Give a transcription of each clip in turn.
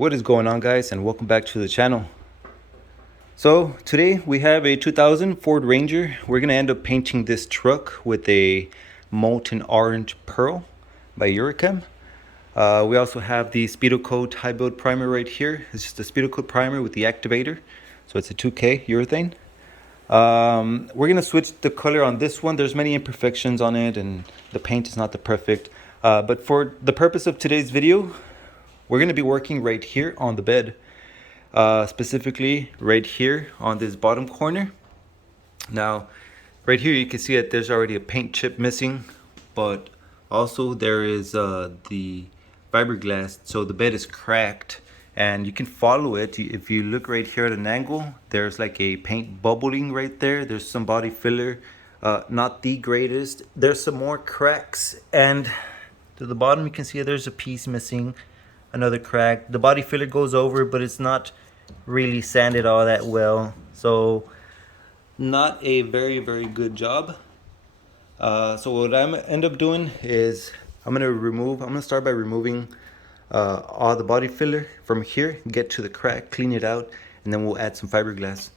What is going on, guys, and welcome back to the channel. So today we have a 2000 Ford Ranger. We're gonna end up painting this truck with a Molten Orange Pearl by Urichem. We also have the Speedokote High Build Primer right here. It's just a Speedokote Primer with the activator, so it's a 2K urethane. We're gonna switch the color on this one. There's many imperfections on it and the paint is not the perfect, but for the purpose of today's video, we're going to be working right here on the bed, specifically right here on this bottom corner. Now, right here you can see that there's already a paint chip missing, but also there is the fiberglass, so the bed is cracked and you can follow it. If you look right here at an angle, there's like a paint bubbling right there. There's some body filler, not the greatest. There's some more cracks, and to the bottom you can see there's a piece missing. Another crack. The body filler goes over, but it's not really sanded all that well, so not a very good job. So what I'm gonna end up doing is I'm gonna start by removing all the body filler from here, get to the crack, clean it out, and then we'll add some fiberglass.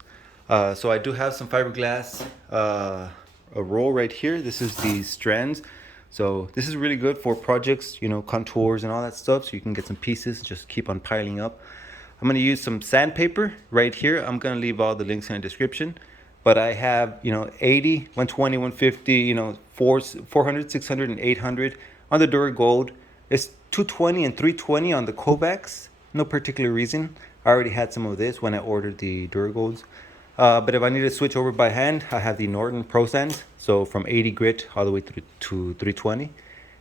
So I do have some fiberglass, a roll right here. This is the strands. So this is really good for projects, you know, contours and all that stuff, so you can get some pieces, just keep on piling up. I'm going to use some sandpaper right here. I'm going to leave all the links in the description, but I have, you know, 80, 120, 150, you know, 400, 600, and 800 on the Duragold. It's 220 and 320 on the Kovax. No particular reason. I already had some of this when I ordered the Duragolds. But if I need to switch over by hand, I have the Norton Pro Sands, so from 80 grit all the way through to 320,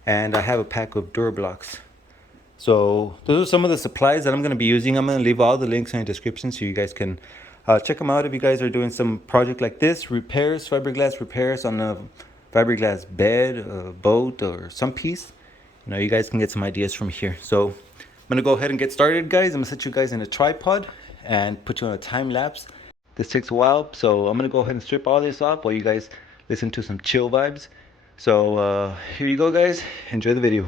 and I have a pack of Dura-blocks. So those are some of the supplies that I'm going to be using. I'm going to leave all the links in the description so you guys can check them out if you guys are doing some project like this, repairs, fiberglass repairs on a fiberglass bed, a boat, or some piece. You know, you guys can get some ideas from here. So I'm going to go ahead and get started, guys. I'm going to set you guys in a tripod and put you on a time lapse. This takes a while, so I'm gonna go ahead and strip all this off while you guys listen to some chill vibes. So here you go, guys. Enjoy the video.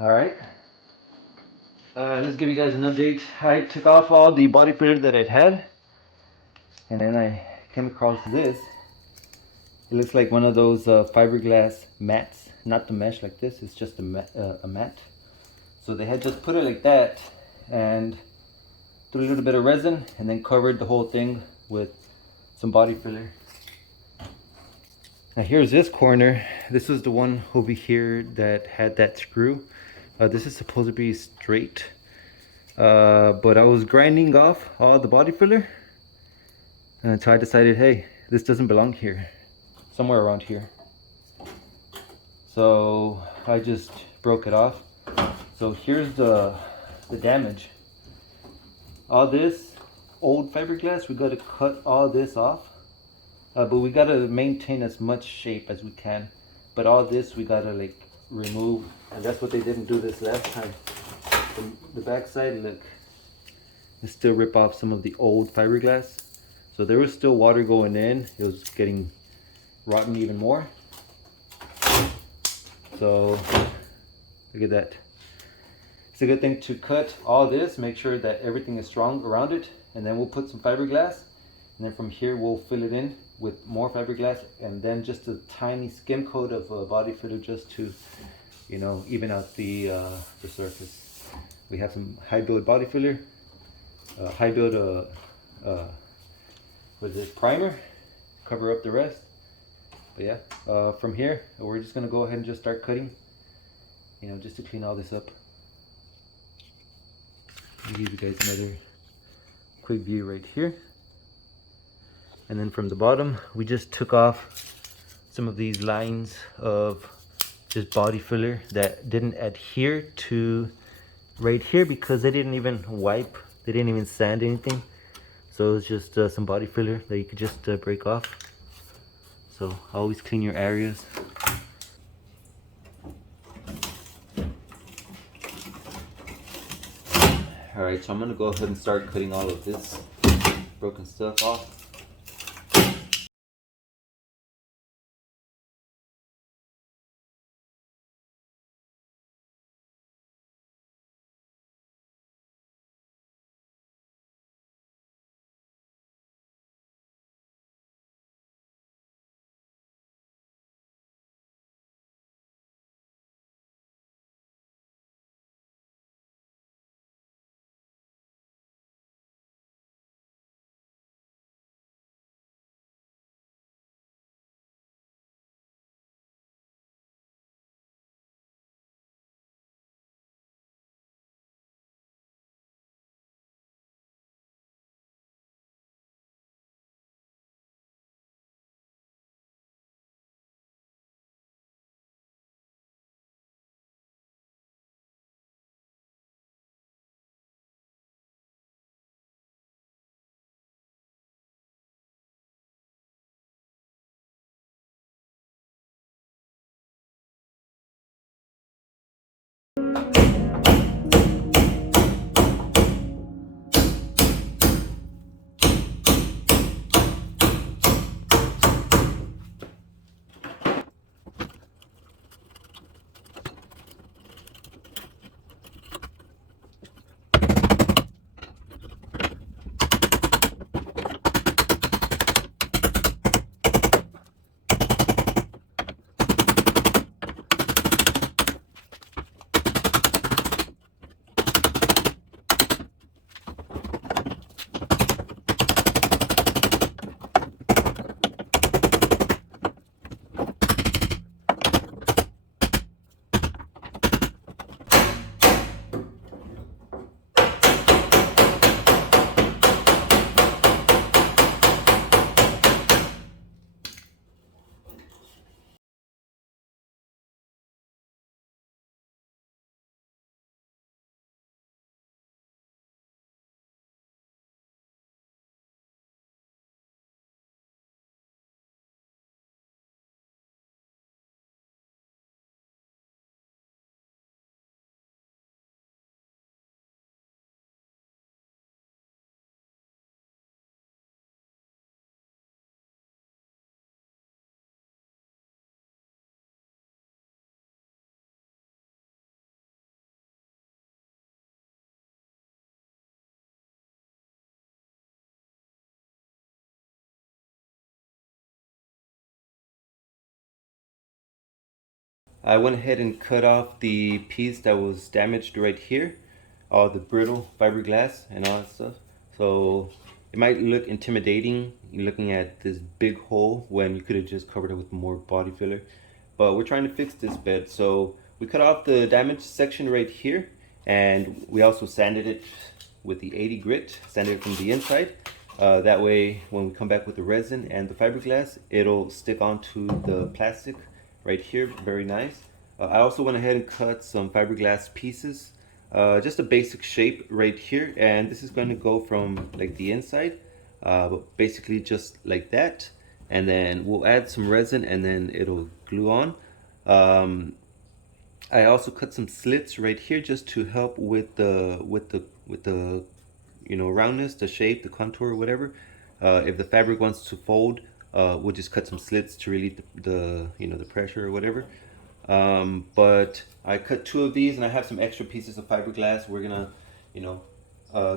All right. Let's give you guys an update. I took off all the body filler that I'd had, and then I came across this. It looks like one of those fiberglass mats, not the mesh like this. It's just a mat. So they had just put it like that and threw a little bit of resin and then covered the whole thing with some body filler. Now here's this corner. This was the one over here that had that screw. This is supposed to be straight, but I was grinding off all the body filler, and so I decided, hey, this doesn't belong here, somewhere around here. So I just broke it off. So here's the damage. All this old fiberglass, we got to cut all this off. But we gotta maintain as much shape as we can. But all this we gotta like remove, and that's what they didn't do this last time. the back side, look, it still rip off some of the old fiberglass. So there was still water going in. It was getting rotten even more. So look at that. It's a good thing to cut all this, make sure that everything is strong around it, and then we'll put some fiberglass, and then from here we'll fill it in with more fiberglass, and then just a tiny skim coat of body filler just to, you know, even out the surface. We have some high build body filler, high build with this primer, cover up the rest. But yeah, from here we're just gonna go ahead and just start cutting, you know, just to clean all this up. I'll give you guys another quick view right here. And then from the bottom, we just took off some of these lines of just body filler that didn't adhere to right here because they didn't even wipe, they didn't even sand anything. So it's just some body filler that you could just break off. So always clean your areas. Alright, so I'm going to go ahead and start cutting all of this broken stuff off. I went ahead and cut off the piece that was damaged right here, all the brittle fiberglass and all that stuff. So it might look intimidating, you're looking at this big hole when you could have just covered it with more body filler. But we're trying to fix this bed, so we cut off the damaged section right here, and we also sanded it with the 80 grit, sanded it from the inside. That way when we come back with the resin and the fiberglass, it'll stick onto the plastic right here, very nice. I also went ahead and cut some fiberglass pieces, just a basic shape right here, and this is going to go from like the inside, but basically just like that, and then we'll add some resin and then it'll glue on. I also cut some slits right here just to help with the roundness, the shape, the contour, whatever. If the fabric wants to fold, we'll just cut some slits to relieve the pressure or whatever. But I cut two of these, and I have some extra pieces of fiberglass. We're gonna,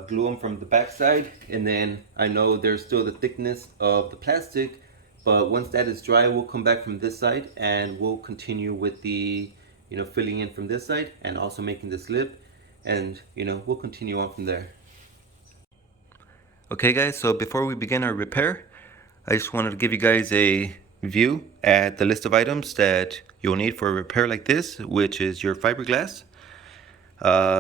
glue them from the back side, and then I know there's still the thickness of the plastic, but once that is dry, we'll come back from this side and we'll continue with the, filling in from this side and also making this lip, and we'll continue on from there. Okay guys, so before we begin our repair, I just wanted to give you guys a view at the list of items that you'll need for a repair like this, which is your fiberglass,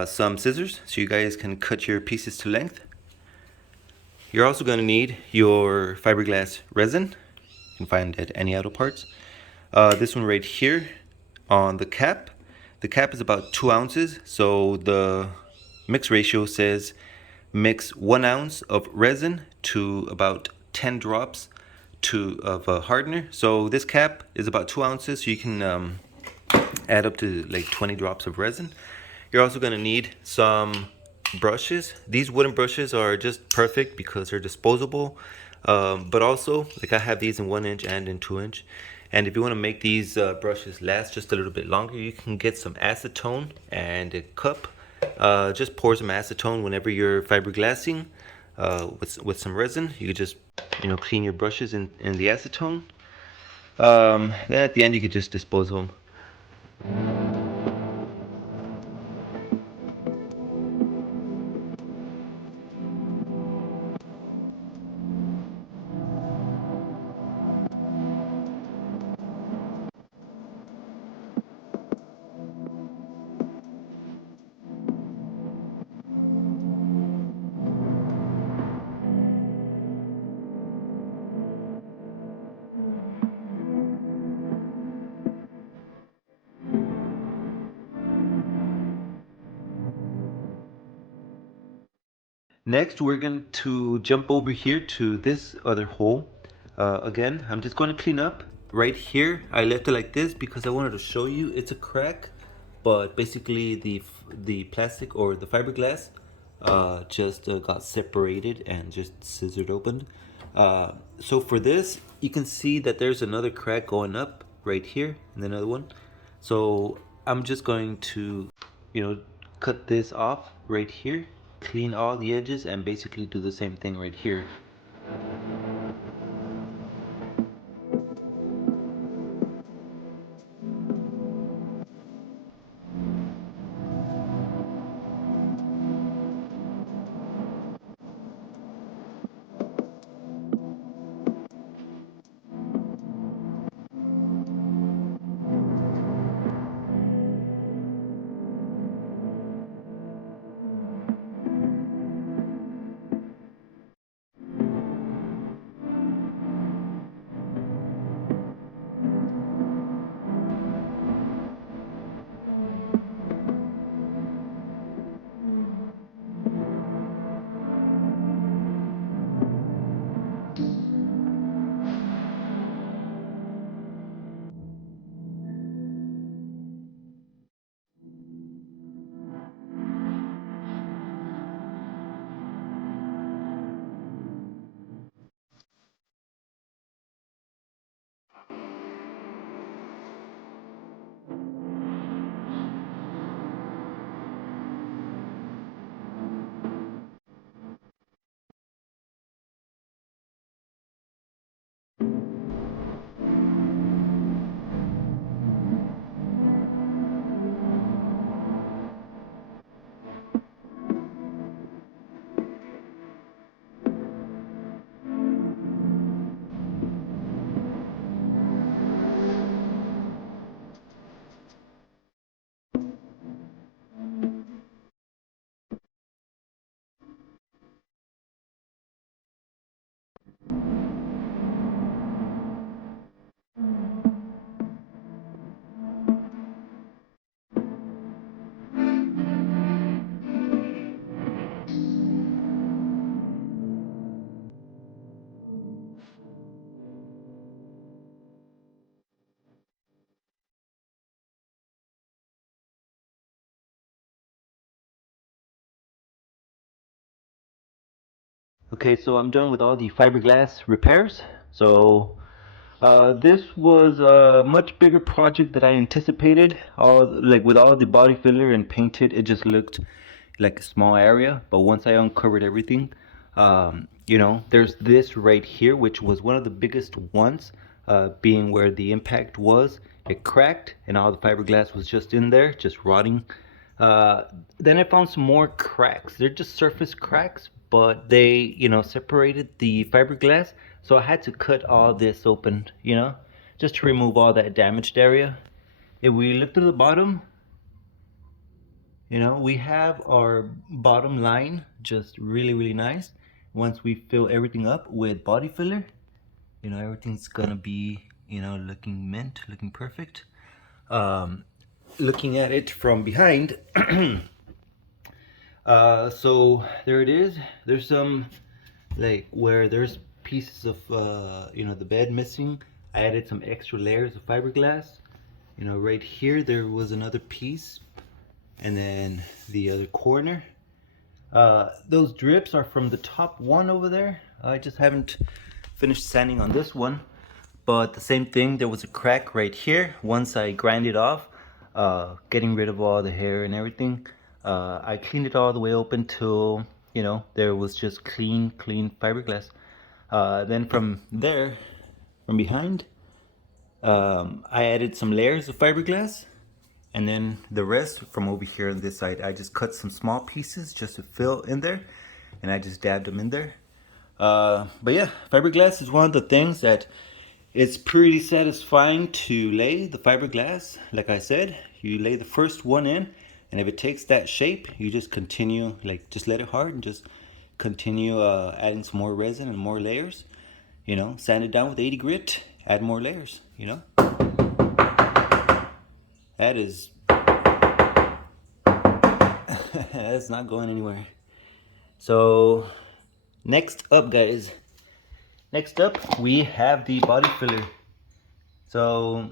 some scissors so you guys can cut your pieces to length. You're also going to need your fiberglass resin. You can find it at any auto parts. This one right here on the cap. The cap is about 2 ounces, so the mix ratio says mix 1 ounce of resin to about 10 drops of a hardener. So this cap is about 2 ounces, so you can add up to like 20 drops of resin. You're also going to need some brushes. These wooden brushes are just perfect because they're disposable, but also like I have these in 1 inch and in 2 inch. And if you want to make these brushes last just a little bit longer, you can get some acetone and a cup. Just pour some acetone whenever you're fiberglassing with some resin. You could just clean your brushes in the acetone. Then at the end you could just dispose of them. Next, we're going to jump over here to this other hole. Again, I'm just going to clean up. Right here, I left it like this because I wanted to show you it's a crack, but basically the plastic or the fiberglass just got separated and just scissored open. So for this, you can see that there's another crack going up right here and another one. So I'm just going to, cut this off right here, clean all the edges, and basically do the same thing right here. Okay, so I'm done with all the fiberglass repairs. So this was a much bigger project than I anticipated. All like with all the body filler and painted, it just looked like a small area. But once I uncovered everything, you know, there's this right here, which was one of the biggest ones, being where the impact was. It cracked, and all the fiberglass was just in there, just rotting. Uh, then I found some more cracks. They're just surface cracks, but they, you know, separated the fiberglass. So I had to cut all this open, you know, just to remove all that damaged area. If we look to the bottom, you know, we have our bottom line just really, really nice. Once we fill everything up with body filler, you know, everything's gonna be, you know, looking mint, looking perfect. Um, Looking at it from behind, so there it is. There's some like where there's pieces of you know, the bed missing. I added some extra layers of fiberglass. You know, right here there was another piece, and then the other corner. Those drips are from the top one over there. I just haven't finished sanding on this one, but the same thing, there was a crack right here. Once I grind it off, getting rid of all the hair and everything, I cleaned it all the way open till, you know, there was just clean fiberglass. Then from there, from behind, I added some layers of fiberglass, and then the rest from over here on this side, I just cut some small pieces just to fill in there, and I just dabbed them in there. But yeah, fiberglass is one of the things that it's pretty satisfying to lay the fiberglass. Like I said, you lay the first one in, and if it takes that shape, you just continue, like just let it hard and just continue adding some more resin and more layers. You know, sand it down with 80 grit, add more layers, you know. That is, that's not going anywhere. So next up, guys, next up we have the body filler. So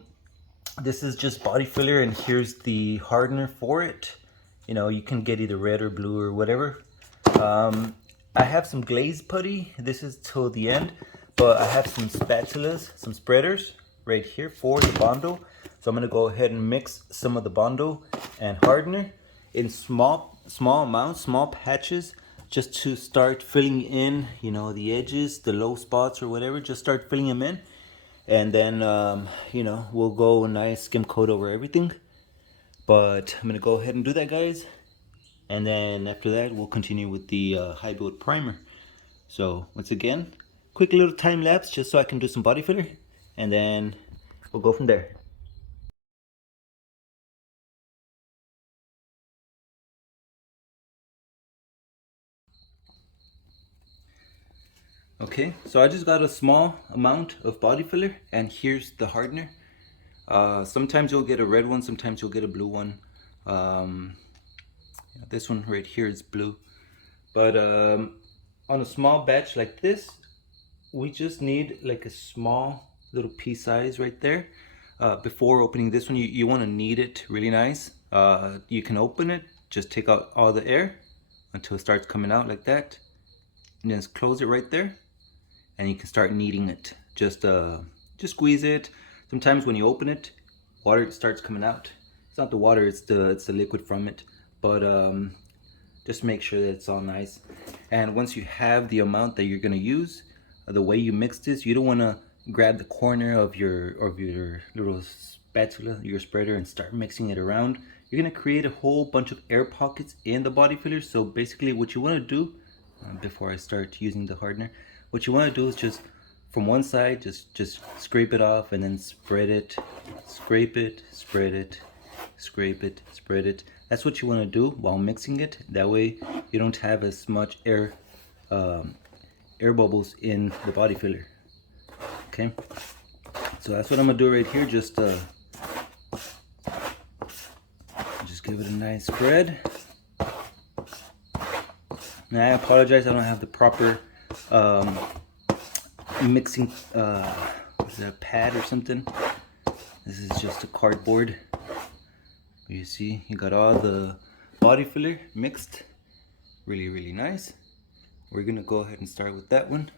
this is just body filler, and here's the hardener for it. You know, you can get either red or blue or whatever. I have some glaze putty. This is till the end, but I have some spatulas, some spreaders right here for the Bondo. So I'm gonna go ahead and mix some of the Bondo and hardener in small amounts, small patches, just to start filling in, you know, the edges, the low spots or whatever. Just start filling them in, and then you know, we'll go a nice skim coat over everything. But I'm gonna go ahead and do that, guys, and then after that we'll continue with the high build primer. So once again, quick little time lapse just so I can do some body filler, and then we'll go from there. Okay, so I just got a small amount of body filler, and here's the hardener. Sometimes you'll get a red one, sometimes you'll get a blue one. This one right here is blue. But on a small batch like this, we just need like a small little pea size right there. Before opening this one, you want to knead it really nice. You can open it, just take out all the air until it starts coming out like that, and then just close it right there, and you can start kneading it. Just squeeze it. Sometimes when you open it, water starts coming out. It's not the water, it's the liquid from it. But just make sure that it's all nice. And once you have the amount that you're gonna use, the way you mix this, you don't want to grab the corner of your little spatula, your spreader, and start mixing it around. You're gonna create a whole bunch of air pockets in the body filler. So basically what you want to do, before I start using the hardener, what you want to do is just from one side, just scrape it off, and then spread it, scrape it, spread it, scrape it, spread it. That's what you want to do while mixing it. That way you don't have as much air bubbles in the body filler. Okay, so that's what I'm gonna do right here. Just give it a nice spread. And I apologize, I don't have the proper mixing what is that, a pad or something. This is just a cardboard. You see, you got all the body filler mixed really nice. We're gonna go ahead and start with that one.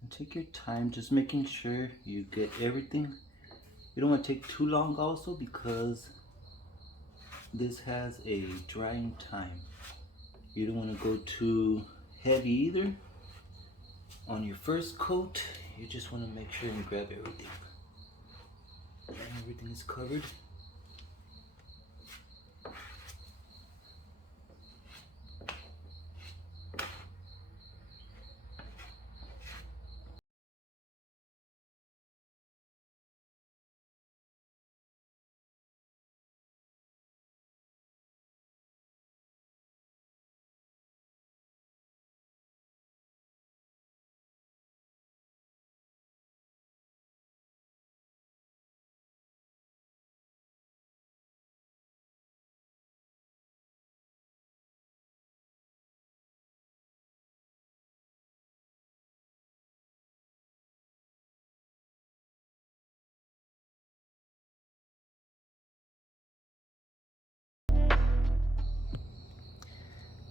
And take your time, just making sure you get everything. You don't want to take too long also, because this has a drying time. You don't want to go too heavy either on your first coat. You just want to make sure you grab everything. And everything is covered.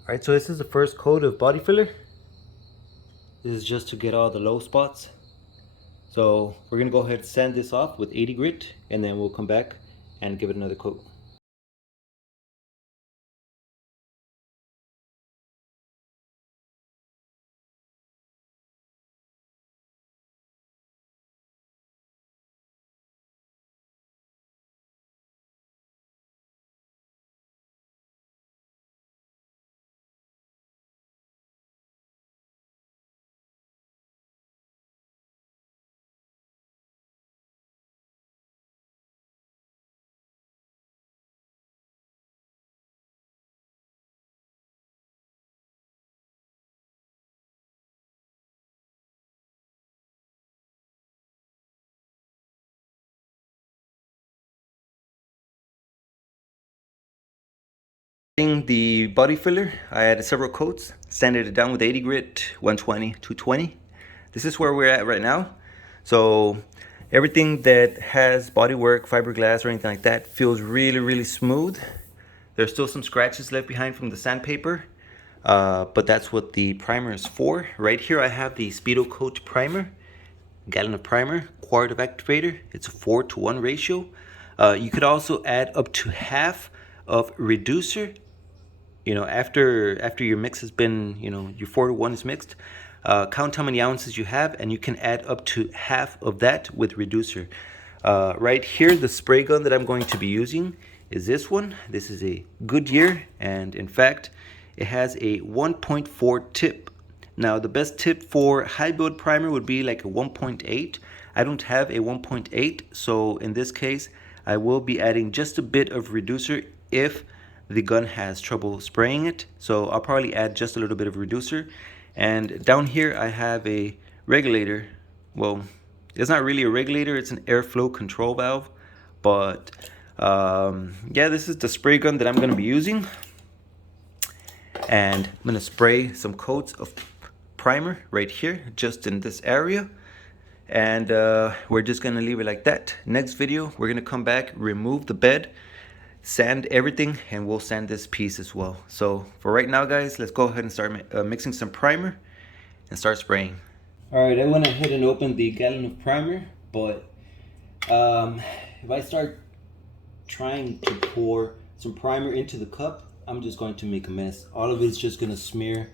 Alright, so this is the first coat of body filler. This is just to get all the low spots. So we're gonna go ahead and sand this off with 80 grit, and then we'll come back and give it another coat. The body filler, I added several coats, sanded it down with 80 grit, 120, 220. This is where we're at right now. So everything that has bodywork, fiberglass, or anything like that feels really smooth. There's still some scratches left behind from the sandpaper, but that's what the primer is for. Right here I have the Speedokote Primer, gallon of primer, quart of activator. It's a 4:1 ratio. You could also add up to half of reducer. You know, after your mix has been, you know, your 4:1 is mixed, count how many ounces you have, and you can add up to half of that with reducer. Right here, the spray gun that I'm going to be using is this one. This is a Goodyear, and in fact, it has a 1.4 tip. Now, the best tip for high build primer would be like a 1.8. I don't have a 1.8, so in this case, I will be adding just a bit of reducer if the gun has trouble spraying it. So I'll probably add just a little bit of reducer. And down here I have a regulator. Well, it's not really a regulator, it's an airflow control valve. But yeah, this is the spray gun that I'm gonna be using. And I'm gonna spray some coats of primer right here, just in this area. And we're just gonna leave it like that. Next video, we're gonna come back, remove the bed, sand everything, and we'll sand this piece as well. So for right now, guys, let's go ahead and start mixing some primer and start spraying. All right, I went ahead and opened the gallon of primer, but if I start trying to pour some primer into the cup, I'm just going to make a mess. All of it's just gonna smear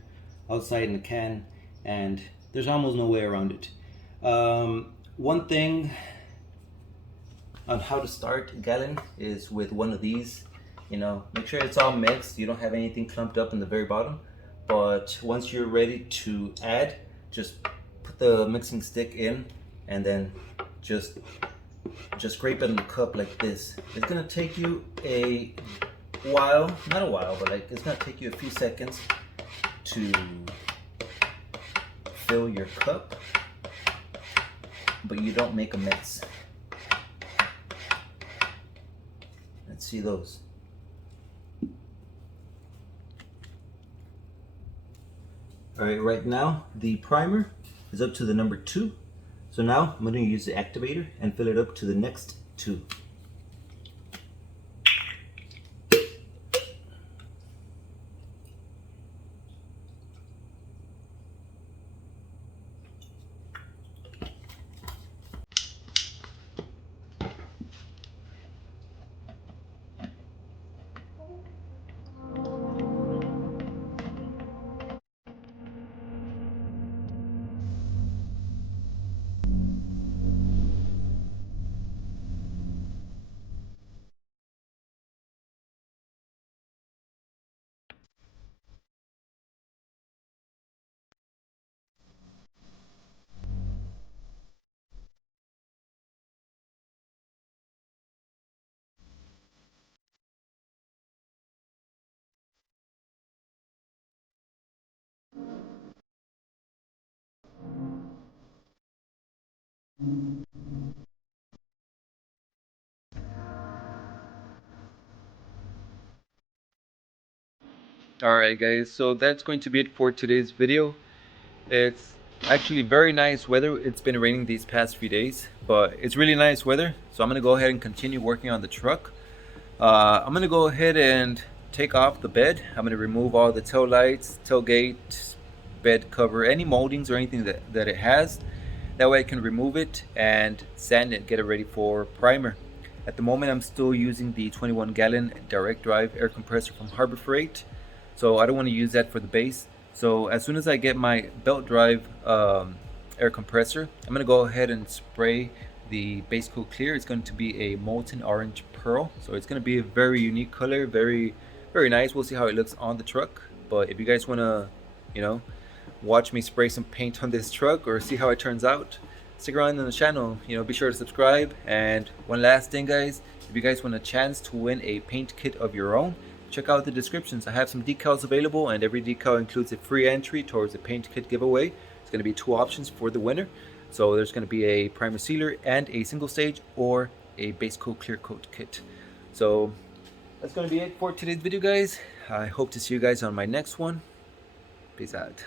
outside in the can, and there's almost no way around it. One thing on how to start a gallon is with one of these. You know, make sure it's all mixed, you don't have anything clumped up in the very bottom. But once you're ready to add, just put the mixing stick in, and then just scrape it in the cup like this. It's gonna take you a while, not a while, but like it's gonna take you a few seconds to fill your cup, but you don't make a mess. Let's see those. All right, right now the primer is up to the number 2. So now I'm going to use the activator and fill it up to the next 2. Alright guys, so that's going to be it for today's video. It's actually very nice weather. It's been raining these past few days, but it's really nice weather. So I'm going to go ahead and continue working on the truck. I'm going to go ahead and take off the bed. I'm going to remove all the tail lights, tailgate, bed cover, any moldings or anything that it has. That way I can remove it and sand it, get it ready for primer. At the moment I'm still using the 21-gallon direct drive air compressor from Harbor Freight. So I don't want to use that for the base. So as soon as I get my belt drive air compressor, I'm going to go ahead and spray the base coat clear. It's going to be a molten orange pearl. So it's going to be a very unique color, very nice. We'll see how it looks on the truck. But if you guys want to, watch me spray some paint on this truck or see how it turns out, stick around on the channel. Be sure to subscribe. And one last thing guys, if you guys want a chance to win a paint kit of your own, check out the descriptions. I have some decals available, and every decal includes a free entry towards a paint kit giveaway. It's going to be 2 options for the winner. So there's going to be a primer sealer and a single stage or a base coat clear coat kit. So that's going to be it for today's video guys. I hope to see you guys on my next one. Peace out.